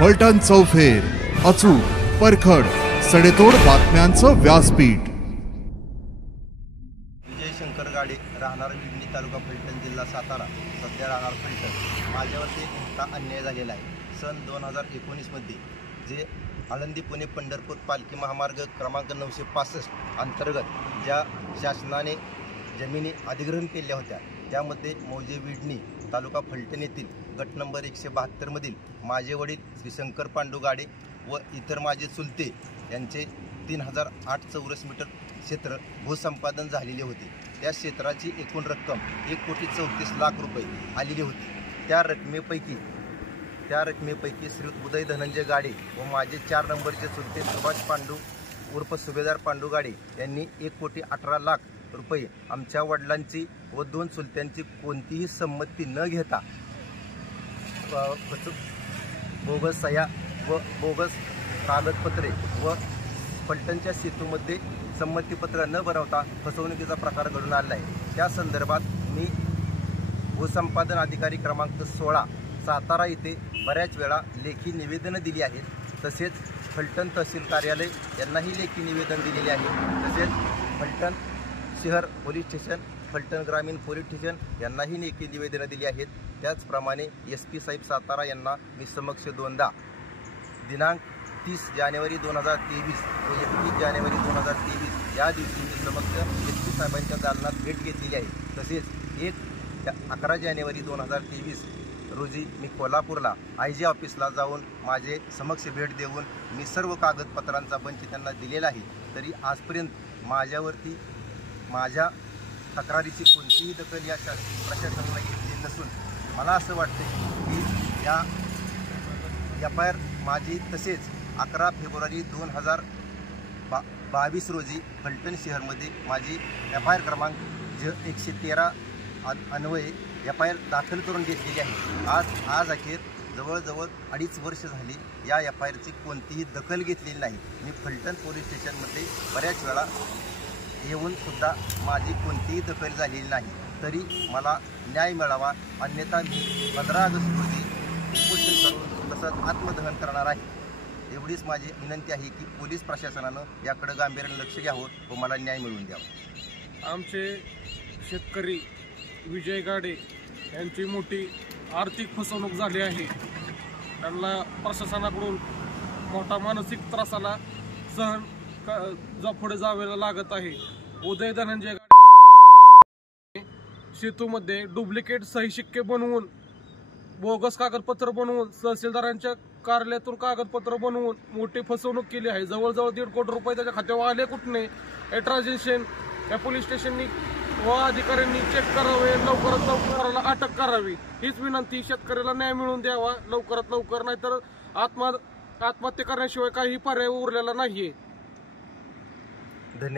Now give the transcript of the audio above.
फलटण चौफेर, अचूक, परखड, सडेतोड बातम्यांचं व्यासपीठ। विजय शंकर गाडे, राहणार विडणी, तालुका फलटण, जिल्हा सातारा, सध्या राहणार फलटण। माझ्यावरती एक मोठा अन्याय झालेला आहे। सन 2019 मध्ये जे आळंदी पुणे पंढरपूर पालखी महामार्ग क्रमांक 965 अंतर्गत ज्या शासनाने जमिनी अधिग्रहण केल्या होत्या, त्यामध्ये मौजे विडणी, तालुका फलटण येथील गट नंबर 172 मधील माझे वडील श्री शंकर पांडू गाडे व इतर माझे चुलते यांचे 3008 चौरस मीटर क्षेत्र भूसंपादन झालेले होते। त्या क्षेत्राची एकूण रक्कम 1,34,00,000 रुपये आलेली होती। त्या रकमेपैकी श्री उदय धनंजय गाडे व माझे 4 नंबरचे चुलते सुभाष पांडू उर्फ सुभेदार पांडू गाडे यांनी 1,18,00,000 रुपये आमच्या वडिलांची व 2 चुलत्यांची कोणतीही संमती न घेता बोगस सह्या व बोगस कागदपत्रे व फलटणच्या सेतूमध्ये संमतीपत्र न बनवता फसवणुकीचा प्रकार घडून आला आहे। त्या संदर्भात मी भूसंपादन अधिकारी क्रमांक 16 सातारा येथे बऱ्याच वेळा लेखी निवेदनं दिली आहेत। तसेच फलटण तहसील कार्यालय यांनाही लेखी निवेदन दिलेले आहे। तसेच फलटण शहर पोलीस स्टेशन, फलटण ग्रामीण पोलीस स्टेशन यांनाही लेखी निवेदनं दिली आहेत। त्याचप्रमाणे SP साहेब सातारा यांना मी समक्ष 2दा दिनांक 30 जानेवारी 2023 व 31 जानेवारी 2023 या दिवशी मी समक्ष SP साहेबांच्या दालनात भेट घेतलेली आहे। तसेच 11 जानेवारी 2023 रोजी मी कोल्हापूरला IG ऑफिसला जाऊन माझे समक्ष भेट देऊन मी सर्व कागदपत्रांचा बंच त्यांना दिलेला आहे। तरी आजपर्यंत माझ्यावरती माझ्या तक्रारीची कोणतीही दखल या प्रशासनाने घेतली नसून मला असं वाटतं की या FIR माझी तसेच 11 फेब्रुवारी 2022 रोजी फलटण शहरमध्ये माझी FIR क्रमांक 113 अन्वये FIR दाखल करून घेतलेली आहे। आज अखेर जवळजवळ 2.5 वर्ष झाली या FIRची कोणतीही दखल घेतलेली नाही। मी फलटण पोलीस स्टेशनमध्ये बऱ्याच वेळा येऊन सुद्धा माझी कोणतीही दखल झालेली नाही। तरी मला न्याय मिळावा, अन्यथा मी 15 ऑगस्ट रोजी उपोषण करून तसंच आत्मदहन करणार आहे। एवढीच माझी विनंती आहे की पोलीस प्रशासनानं याकडे गांभीर्याने लक्ष घ्यावं व मला न्याय मिळवून द्यावा। आमचे शेतकरी विजय गाडे यांची मोठी आर्थिक फसवणूक झाली आहे। त्यांना प्रशासनाकडून मोठा मानसिक त्रासाला सहन पुढे जावे लागत आहे। उदय धनंजय गाडे सेतूमध्ये डुप्लिकेट सही शिक्के बनवून, बोगस कागदपत्र बनवून, तहसीलदारांच्या कार्यालयातून कागदपत्र बनवून मोठी फसवणूक केली आहे। जवळजवळ 1.5 कोटी रुपये त्याच्या खात्यावर आले कुठने? ट्रान्झॅक्शन या पोलीस स्टेशननी व अधिकाऱ्यांनी चेक करावे, लवकरात लवकर अटक करावी हीच विनंती। शेतकऱ्याला न्याय मिळवून द्यावा लवकरात लवकर, नाहीतर आत्महत्या करण्याशिवाय काही पर्याय उरलेला नाहीये। धन्यवाद।